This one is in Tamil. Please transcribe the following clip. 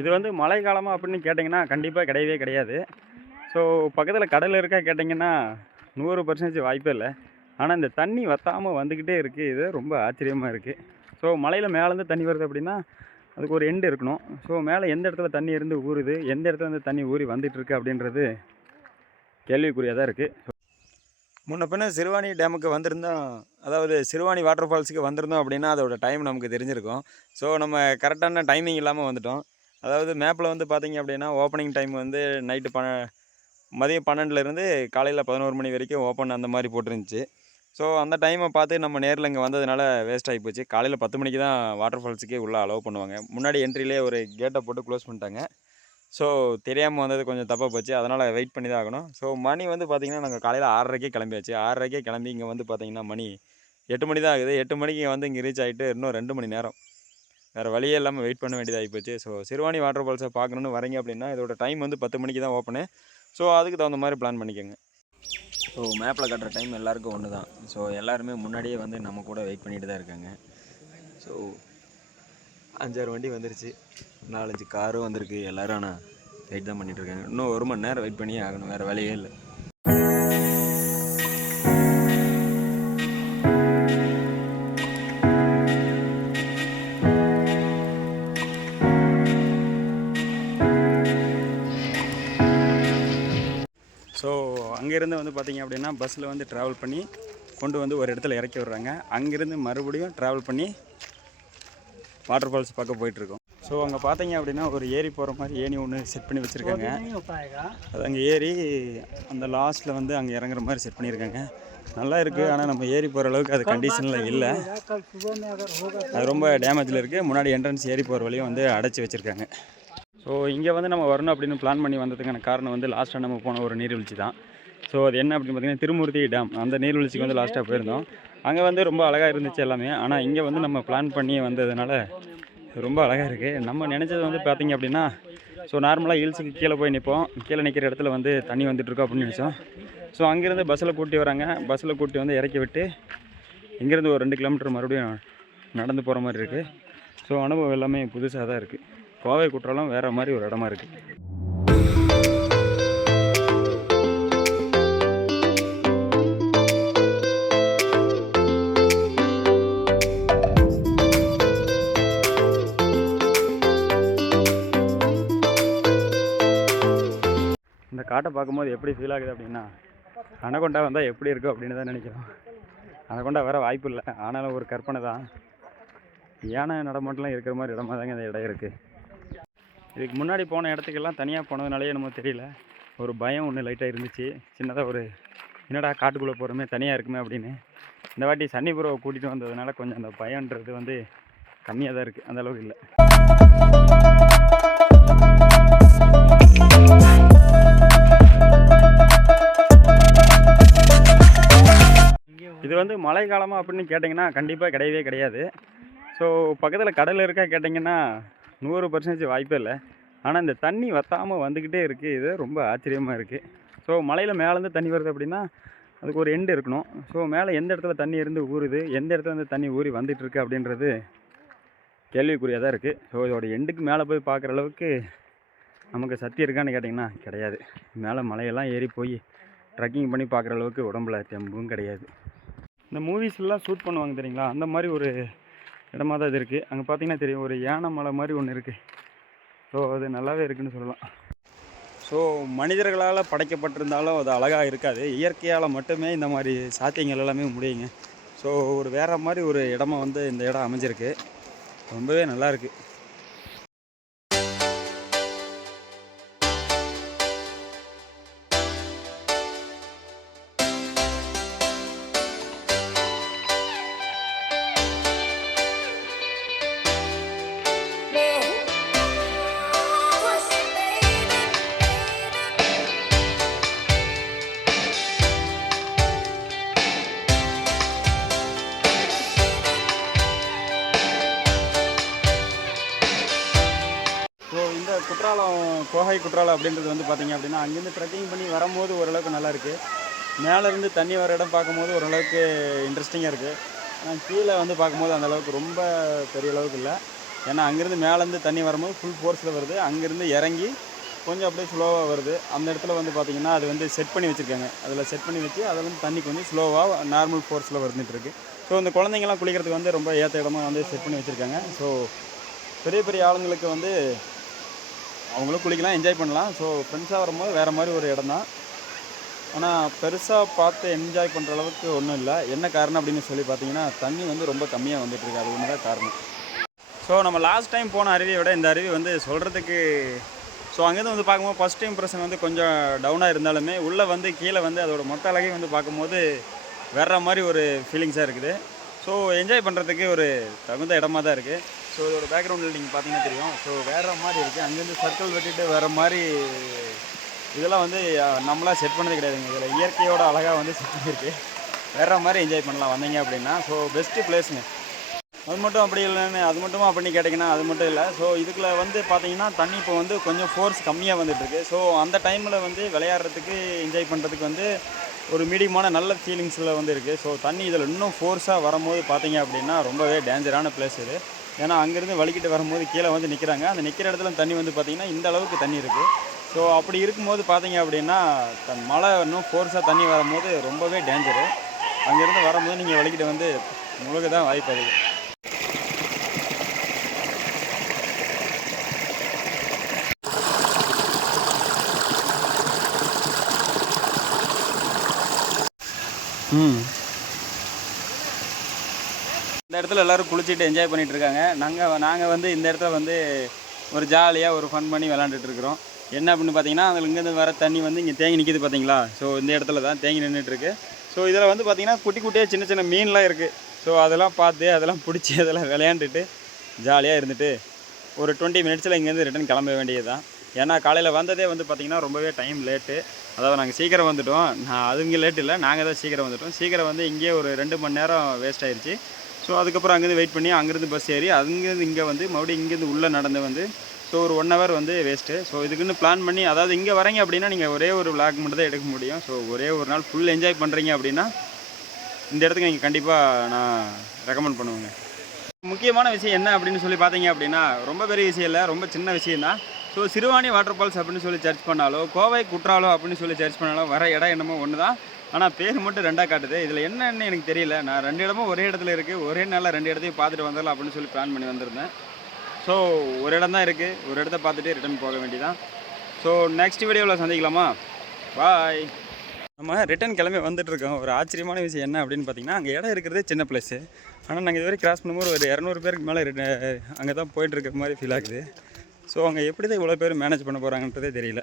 இது வந்து மழை காலமா அப்படின்னு கேட்டிங்கன்னா கண்டிப்பாக கிடையவே கிடையாது. ஸோ பக்கத்தில் கடல் இருக்கா கேட்டிங்கன்னா நூறு பர்சன்டேஜ் வாய்ப்பே இல்லை. ஆனால் இந்த தண்ணி வத்தாமல் வந்துக்கிட்டே இருக்குது இது ரொம்ப ஆச்சரியமாக இருக்குது ஸோ மலையில் மேலேருந்து தண்ணி வருது அப்படின்னா அதுக்கு ஒரு எண்டு இருக்கணும். ஸோ மேலே எந்த இடத்துல தண்ணி இருந்து ஊறுது எந்த இடத்துல இருந்து தண்ணி ஊறி வந்துட்டு இருக்கு அப்படின்றது கேள்விக்குறியாக தான் இருக்குது முன்ன பின்ன சிறுவாணி டேமுக்கு வந்திருந்தோம். அதாவது சிறுவாணி வாட்டர் ஃபால்ஸுக்கு வந்திருந்தோம் அப்படின்னா அதோட டைம் நமக்கு தெரிஞ்சிருக்கும். ஸோ நம்ம கரெக்டான டைமிங் இல்லாமல் வந்துட்டோம். அதாவது மேப்பில் வந்து பார்த்தீங்க அப்படின்னா ஓப்பனிங் டைம் வந்து நைட்டு ப மதியம் பன்னெண்டுலேருந்து காலையில் பதினோரு மணி வரைக்கும் ஓப்பன் அந்த மாதிரி போட்டிருந்துச்சு. ஸோ அந்த டைமை பார்த்து நம்ம நேரில் இங்கே வந்ததுனால வேஸ்ட் ஆகி போச்சு. காலையில் பத்து மணிக்கு தான் வாட்டர் ஃபால்ஸுக்கே உள்ளே அலோவ் பண்ணுவாங்க. முன்னாடி என்ட்ரிலே ஒரு கேட்டை போட்டு க்ளோஸ் பண்ணிட்டாங்க. ஸோ தெரியாமல் வந்தது கொஞ்சம் தப்பாக போச்சு. அதனால் வெயிட் பண்ணி தான் ஆகணும். ஸோ மணி வந்து பார்த்திங்கன்னா நாங்கள் காலையில் ஆறரைக்கே கிளம்பியாச்சு. ஆறரைக்கே கிளம்பி இங்கே வந்து பார்த்திங்கன்னா மணி எட்டு மணி தான் ஆகுது. எட்டு மணிக்கு வந்து இங்கே ரீச் ஆகிட்டு இன்னும் ரெண்டு மணி நேரம். வேறு வழியே இல்லாமல் வெயிட் பண்ண வேண்டியதாகி போச்சு. ஸோ சிறுவாணி வாட்டர் ஃபால்ஸை பார்க்கணுன்னு வரீங்க அப்படின்னா இதோட டைம் வந்து பத்து மணிக்கு தான் ஓப்பனு ஸோ அதுக்கு தகுந்த மாதிரி பிளான் பண்ணிக்கோங்க. ஸோ மேப்பில் கட்டுற டைம் எல்லாருக்கும் ஒன்று தான் ஸோ எல்லாருமே முன்னாடியே வந்து நம்ம கூட வெயிட் பண்ணிட்டு தான் இருக்காங்க. ஸோ அஞ்சாறு வண்டி வந்துருச்சு. நாலஞ்சு காரும் வந்திருக்கு. எல்லோரும் ஆனால் வெயிட் தான் பண்ணிகிட்ருக்காங்க இருக்காங்க. இன்னும் ஒரு மணி நேரம் வெயிட் பண்ணியே ஆகணும். வேறு வேலையே இல்லை. ஸோ அங்கேருந்து வந்து பார்த்திங்க அப்படின்னா பஸ்ஸில் வந்து ட்ராவல் பண்ணி கொண்டு வந்து ஒரு இடத்துல இறக்கி விட்றாங்க. அங்கேருந்து மறுபடியும் ட்ராவல் பண்ணி வாட்டர் ஃபால்ஸ் பார்க்க போயிட்டுருக்கோம் ஸோ அங்கே பார்த்தீங்க அப்படின்னா ஒரு ஏரி போகிற மாதிரி ஏணி ஒன்று செட் பண்ணி வச்சுருக்காங்க. அது அங்கே ஏறி அந்த லாஸ்ட்டில் வந்து அங்கே இறங்குற மாதிரி செட் பண்ணியிருக்காங்க. நல்லா இருக்குது ஆனால் நம்ம ஏறி போகிற அளவுக்கு அது கண்டிஷனில் இல்லை. அது ரொம்ப டேமேஜில் இருக்குது முன்னாடி என்ட்ரன்ஸ் ஏறி போகிற வழியும் வந்து அடைச்சி வச்சுருக்காங்க. ஸோ இங்கே வந்து நம்ம வரணும் அப்படின்னு பிளான் பண்ணி வந்ததுக்கான காரணம் வந்து லாஸ்ட்டாக நம்ம போன ஒரு நீர்வீழ்ச்சி தான். ஸோ அது என்ன அப்படின்னு பார்த்தீங்கன்னா திருமூர்த்தி டேம் அந்த நீர்வீழ்ச்சிக்கு வந்து லாஸ்ட்டாக போயிருந்தோம். அங்கே வந்து ரொம்ப அழகாக இருந்துச்சு எல்லாமே. ஆனால் இங்கே வந்து நம்ம பிளான் பண்ணி வந்ததுனால ரொம்ப அழகாக இருக்குது நம்ம நினச்சது வந்து பார்த்திங்க அப்படின்னா ஸோ நார்மலாக ஹில்ஸுக்கு கீழே போய் நிற்போம் கீழே நிற்கிற இடத்துல வந்து தண்ணி வந்துட்டுருக்கோம் அப்படின்னு நினச்சோம். ஸோ அங்கேருந்து பஸ்ஸில் கூட்டி வராங்க. பஸ்ஸில் கூட்டி வந்து இறக்கி விட்டு இங்கேருந்து ஒரு ரெண்டு கிலோமீட்டர் மறுபடியும் நடந்து போகிற மாதிரி இருக்குது ஸோ அனுபவம் எல்லாமே புதுசாக தான் இருக்குது கோவை குற்றாலம் வேறு மாதிரி ஒரு இடமா இருக்குது இந்த காட்டை பார்க்கும்போது எப்படி ஃபீல் ஆகுது அப்படின்னா அனகொண்டா வந்தால் எப்படி இருக்கும் அப்படின்னு தான் நினைக்கிறோம். அனகொண்டா வர வாய்ப்பு இல்லை. ஆனாலும் ஒரு கற்பனை தான். யானை நடமாட்டம்லாம் இருக்கிற மாதிரி இடமா தாங்க இந்த இடம் இருக்குது இதுக்கு முன்னாடி போன இடத்துக்கெல்லாம் தனியாக போனதுனாலே நம்ம தெரியல. ஒரு பயம் ஒன்று லைட்டாக இருந்துச்சு. சின்னதாக ஒரு என்னடா காட்டுக்குள்ளே போகிறோமே தனியாக இருக்குமே அப்படின்னு. இந்த வாட்டி சன்னிபுரவை கூட்டிகிட்டு வந்ததுனால கொஞ்சம் அந்த பயன்றது வந்து கம்மியாக தான் இருக்குது அந்த அளவுக்கு இல்லை. இது வந்து மழை காலமாக அப்படின்னு கேட்டிங்கன்னா கண்டிப்பாக கிடையவே கிடையாது. ஸோ பக்கத்தில் கடல் இருக்கா கேட்டிங்கன்னா நூறு பர்சன்டேஜ் வாய்ப்பே இல்லை. ஆனால் இந்த தண்ணி வற்றாமல் வந்துக்கிட்டே இருக்குது இது ரொம்ப ஆச்சரியமாக இருக்குது ஸோ மலையில் மேலேருந்து தண்ணி வருது அப்படின்னா அதுக்கு ஒரு எண்டு இருக்கணும். ஸோ மேலே எந்த இடத்துல தண்ணி இருந்து ஊறுது எந்த இடத்துல இருந்து தண்ணி ஊறி வந்துட்டுருக்கு அப்படின்றது கேள்விக்குறியாக தான் இருக்குது ஸோ இதோட எண்டுக்கு மேலே போய் பார்க்குற அளவுக்கு நமக்கு சக்தி இருக்கான்னு கேட்டிங்கன்னா கிடையாது. மேலே மலையெல்லாம் ஏறி போய் ட்ரக்கிங் பண்ணி பார்க்குற அளவுக்கு உடம்புல தெம்பும் கிடையாது. இந்த மூவிஸ்லாம் ஷூட் பண்ணுவாங்க தெரியுங்களா? அந்த மாதிரி ஒரு இடமா தான் இது இருக்குது அங்கே பார்த்தீங்கன்னா தெரியும் ஒரு யானை மலை மாதிரி ஒன்று இருக்குது ஸோ அது நல்லாவே இருக்குன்னு சொல்லலாம். ஸோ மனிதர்களால் படைக்கப்பட்டிருந்தாலும் அது அழகாக இருக்காது. இயற்கையால் மட்டுமே இந்த மாதிரி சாத்தியங்கள் எல்லாமே முடியுங்க. ஸோ ஒரு வேறு மாதிரி ஒரு இடமா வந்து இந்த இடம் அமைஞ்சிருக்கு. ரொம்பவே நல்லாயிருக்கு குற்றாலம் அப்படின்றது வந்து பார்த்தீங்க அப்படின்னா அங்கேருந்து ட்ரெக்கிங் பண்ணி வரும்போது ஓரளவுக்கு நல்லாயிருக்கு மேலேருந்து தண்ணி வர இடம் பார்க்கும்போது ஓரளவுக்கு இன்ட்ரெஸ்டிங்காக இருக்குது ஆனால் கீழே வந்து பார்க்கும்போது அந்த அளவுக்கு ரொம்ப பெரிய அளவுக்கு இல்லை. ஏன்னா அங்கேருந்து மேலேருந்து தண்ணி வரும்போது ஃபுல் ஃபோர்ஸில் வருது. அங்கேருந்து இறங்கி கொஞ்சம் அப்படியே ஸ்லோவாக வருது. அந்த இடத்துல வந்து பார்த்திங்கன்னா அது வந்து செட் பண்ணி வச்சுருக்காங்க. அதில் செட் பண்ணி வச்சு அதில் வந்து தண்ணி கொஞ்சம் ஸ்லோவாக நார்மல் ஃபோர்ஸில் வந்துட்டுருக்கு ஸோ இந்த குழந்தைங்கலாம் குளிக்கிறதுக்கு வந்து ரொம்ப ஏற்ற இடமா வந்து செட் பண்ணி வச்சுருக்காங்க. ஸோ பெரிய பெரிய ஆளுங்களுக்கு வந்து அவங்களும் குளிக்கலாம் என்ஜாய் பண்ணலாம். ஸோ ஃப்ரெண்ட்ஸாக வரும்போது வேறு மாதிரி ஒரு இடம் தான் ஆனால் பெருசாக பார்த்து என்ஜாய் பண்ணுற அளவுக்கு ஒன்றும் இல்லை. என்ன காரணம் அப்படின்னு சொல்லி பார்த்தீங்கன்னா தண்ணி வந்து ரொம்ப கம்மியாக வந்துட்டுருக்கு அது ஒன்று தான் காரணம். ஸோ நம்ம லாஸ்ட் டைம் போன அருவியை விட இந்த அருவி வந்து சொல்கிறதுக்கு ஸோ அங்கேருந்து வந்து பார்க்கும்போது ஃபஸ்ட் இம்ப்ரெஷன் வந்து கொஞ்சம் டவுனாக இருந்தாலுமே உள்ளே வந்து கீழே வந்து அதோட மொத்த அழகையும் வந்து பார்க்கும்போது வேற மாதிரி ஒரு ஃபீலிங்ஸாக இருக்குது. ஸோ என்ஜாய் பண்ணுறதுக்கு ஒரு தகுந்த இடமா தான் இருக்குது ஸோ இதோட பேக்ரவுண்டில் நீங்கள் பார்த்தீங்கன்னா தெரியும். ஸோ வேறு மாதிரி இருக்குது அங்கேருந்து சர்க்கிள் வெட்டிட்டு வேறு மாதிரி இதெல்லாம் வந்து அஹ், நம்மளா செட் பண்ணது கிடையாதுங்க. இதில் இயற்கையோட அழகாக வந்து செட் பண்ணியிருக்கு. வேறு மாதிரி என்ஜாய் பண்ணலாம். வந்தீங்க அப்படின்னா ஸோ பெஸ்ட்டு பிளேஸுங்க அது மட்டும் அப்படி இல்லைன்னு அது மட்டுமா அப்படின்னு கேட்டிங்கன்னா அது மட்டும் இல்லை. ஸோ இதுக்குள்ள வந்து பார்த்தீங்கன்னா தண்ணி இப்போ வந்து கொஞ்சம் ஃபோர்ஸ் கம்மியாக வந்துட்டுருக்கு. ஸோ அந்த டைமில் வந்து விளையாடுறதுக்கு என்ஜாய் பண்ணுறதுக்கு வந்து ஒரு மீடியமான நல்ல ஃபீலிங்ஸில் வந்து இருக்குது ஸோ தண்ணி இதில் இன்னும் ஃபோர்ஸாக வரும்போது பார்த்தீங்க அப்படின்னா ரொம்பவே டேஞ்சரான பிளேஸ் இது. ஏன்னா அங்கேருந்து வலிக்கிட்டு வரும்போது கீழே வந்து நிற்கிறாங்க அந்த நிற்கிற இடத்துல தண்ணி வந்து பார்த்தீங்கன்னா இந்த அளவுக்கு தண்ணி இருக்குது ஸோ அப்படி இருக்கும்போது பார்த்தீங்க அப்படின்னா த- மழை இன்னும் ஃபோர்ஸாக தண்ணி வரும்போது ரொம்பவே டேஞ்சரு அங்கேருந்து வரும்போது நீங்கள் வலிக்கிட்டு வந்து முழுக தான் வாய்ப்பு அதிகம். ம். இந்த இடத்துல எல்லாரும் குளிச்சுட்டு என்ஜாய் பண்ணிட்டு இருக்காங்க. நாங்கள் நாங்கள் வந்து இந்த இடத்துல வந்து ஒரு ஜாலியாக ஒரு ஃபன் பண்ணி விளாண்டுட்டு இருக்கிறோம். என்ன அப்படின்னு பார்த்தீங்கன்னா அதில் இங்கேருந்து வர தண்ணி வந்து இங்கே தேங்கி நிற்கிது பார்த்தீங்களா ஸோ இந்த இடத்துல தான் தேங்கி நின்றுட்டுருக்கு ஸோ இதில் வந்து பார்த்தீங்கன்னா குட்டி குட்டியாக சின்ன சின்ன மீன்லாம் இருக்குது ஸோ அதெல்லாம் பார்த்து அதெல்லாம் பிடிச்சி அதெல்லாம் விளையாண்டுட்டு ஜாலியாக இருந்துட்டு ஒரு டுவெண்ட்டி மினிட்ஸில் இங்கேருந்து ரிட்டன் கிளம்ப வேண்டியது தான் ஏன்னா காலையில் வந்ததே வந்து பார்த்திங்கன்னா ரொம்பவே டைம் லேட்டு அதாவது நாங்கள் சீக்கிரம் வந்துவிட்டோம் நான் அதுங்க லேட் இல்லை நாங்கள் தான் சீக்கிரம் வந்துவிட்டோம் சீக்கிரம் வந்து இங்கேயே ஒரு ரெண்டு மணி நேரம் வேஸ்ட் ஆயிடுச்சு ஸோ அதுக்கப்புறம் அங்கேருந்து வெயிட் பண்ணி அங்கேருந்து பஸ் ஏறி அங்கேருந்து இங்கே வந்து மறுபடியும் இங்கேருந்து உள்ளே நடந்து வந்து ஸோ ஒரு ஒன் ஹவர் வந்து வேஸ்ட்டு ஸோ இதுக்குன்னு பிளான் பண்ணி அதாவது இங்கே வரீங்க அப்படின்னா நீங்கள் ஒரே ஒரு விளாக் மட்டும் தான் எடுக்க முடியும். ஸோ ஒரே ஒரு நாள் ஃபுல் என்ஜாய் பண்ணுறீங்க அப்படின்னா இந்த இடத்துக்கு நீங்கள் கண்டிப்பாக நான் ரெக்கமெண்ட் பண்ணுவேங்க. முக்கியமான விஷயம் என்ன அப்படின்னு சொல்லி பார்த்தீங்க அப்படின்னா ரொம்ப பெரிய விஷயம் இல்லை ரொம்ப சின்ன விஷயந்தான் ஸோ சிறுவாணி வாட்டர் ஃபால்ஸ் அப்படின்னு சொல்லி சர்ச் பண்ணாலோ கோவை குற்றாலோ அப்படின்னு சொல்லி சர்ச் பண்ணாலோ வர இடம் என்னமோ ஒன்று தான் ஆனால் பேர் மட்டும் ரெண்டாக காட்டுது. இதில் என்னன்னு எனக்கு தெரியல. நான் ரெண்டு இடமும் ஒரே இடத்துல இருக்குது ஒரே நாளில் ரெண்டு இடத்தையும் பார்த்துட்டு வந்துடலாம் அப்படின்னு சொல்லி பிளான் பண்ணி வந்திருந்தேன். ஸோ ஒரு இடம் தான் இருக்குது ஒரு இடத்த பார்த்துட்டு ரிட்டர்ன் போக வேண்டியதான் ஸோ நெக்ஸ்ட் வீடியோவில் சந்திக்கலாமா? பாய் நம்ம ரிட்டர்ன் கிளம்பி வந்துட்டு இருக்கோம். ஒரு ஆச்சரியமான விஷயம் என்ன அப்படின்னு பார்த்தீங்கன்னா அங்கே இடம் இருக்கிறதே சின்ன பிளேஸு ஆனால் நாங்கள் இதுவரை கிராஸ் பண்ணும்போது ஒரு இரநூறு பேருக்கு மேலே அங்கே தான் போயிட்டு இருக்கிற மாதிரி ஃபீல் ஆகுது. ஸோ அங்கே எப்படி தான் இவ்வளோ பேர் மேனேஜ் பண்ண போகிறாங்கன்றதே தெரியல.